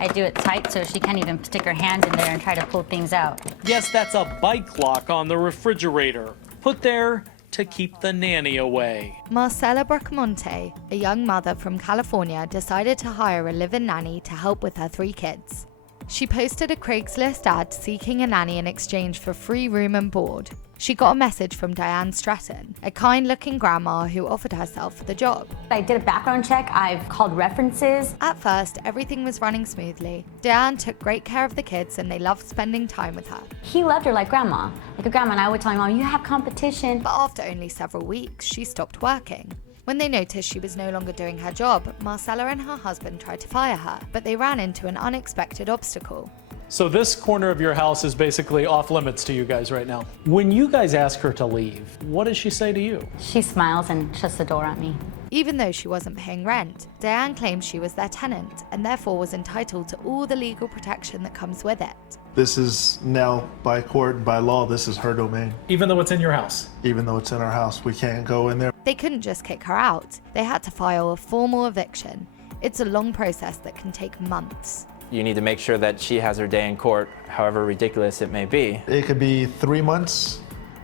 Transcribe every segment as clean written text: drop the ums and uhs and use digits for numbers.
I do it tight so she can't even stick her hands in there and try to pull things out. Yes, that's a bike lock on the refrigerator, put there to keep the nanny away. Marcella Bracamonte, a young mother from California, decided to hire a live-in nanny to help with her 3 kids. She posted a Craigslist ad seeking a nanny in exchange for free room and board. She got a message from Diane Stratton, a kind-looking grandma who offered herself for the job. I did a background check, I've called references. At first, everything was running smoothly. Diane took great care of the kids and they loved spending time with her. He loved her like grandma, and I would tell him, Mom, you have competition. But after only several weeks, she stopped working. When they noticed she was no longer doing her job, Marcella and her husband tried to fire her, but they ran into an unexpected obstacle. So this corner of your house is basically off limits to you guys right now. When you guys ask her to leave, what does she say to you? She smiles and shuts the door on me. Even though she wasn't paying rent, Diane claimed she was their tenant and therefore was entitled to all the legal protection that comes with it. This is now, by court, by law, this is her domain. Even though it's in your house? Even though it's in our house, we can't go in there. They couldn't just kick her out. They had to file a formal eviction. It's a long process that can take months. You need to make sure that she has her day in court, however ridiculous it may be. It could be 3 months,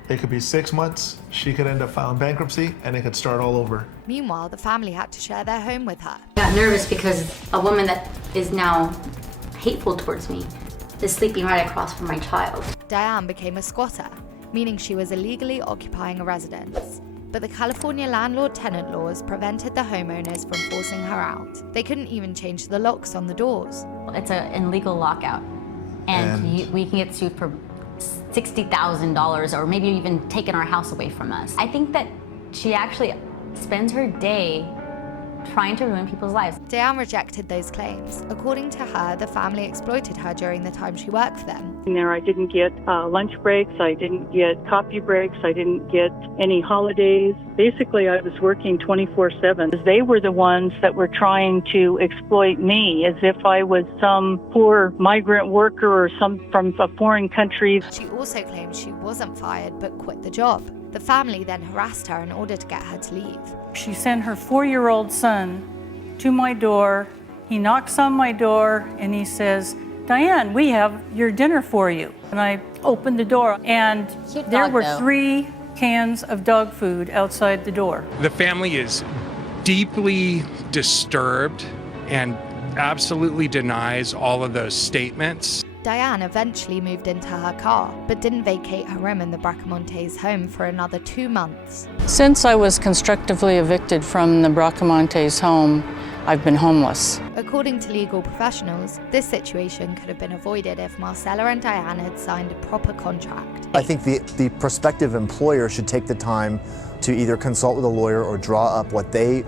it could be 6 months. She could end up filing bankruptcy and it could start all over. Meanwhile, the family had to share their home with her. I got nervous because a woman that is now hateful towards me is sleeping right across from my child. Diane became a squatter, meaning she was illegally occupying a residence. But the California Landlord-Tenant laws prevented the homeowners from forcing her out. They couldn't even change the locks on the doors. It's an illegal lockout, and we can get sued for $60,000 or maybe even taking our house away from us. I think that she actually spends her day trying to ruin people's lives. Diane rejected those claims. According to her, the family exploited her during the time she worked for them. There, I didn't get lunch breaks, I didn't get coffee breaks, I didn't get any holidays. Basically, I was working 24/7. They were the ones that were trying to exploit me as if I was some poor migrant worker or some from a foreign country. She also claimed she wasn't fired but quit the job. The family then harassed her in order to get her to leave. She sent her 4-year-old son to my door. He knocks on my door and he says, "Diane, we have your dinner for you." And I opened the door and there were 3 cans of dog food outside the door. The family is deeply disturbed and absolutely denies all of those statements. Diane eventually moved into her car, but didn't vacate her room in the Bracamontes' home for another 2 months. Since I was constructively evicted from the Bracamontes' home, I've been homeless. According to legal professionals, this situation could have been avoided if Marcella and Diane had signed a proper contract. I think the prospective employer should take the time to either consult with a lawyer or draw up what they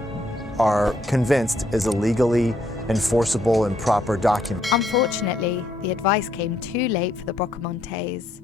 are convinced is a legally enforceable and proper document. Unfortunately, the advice came too late for the Bracamontes.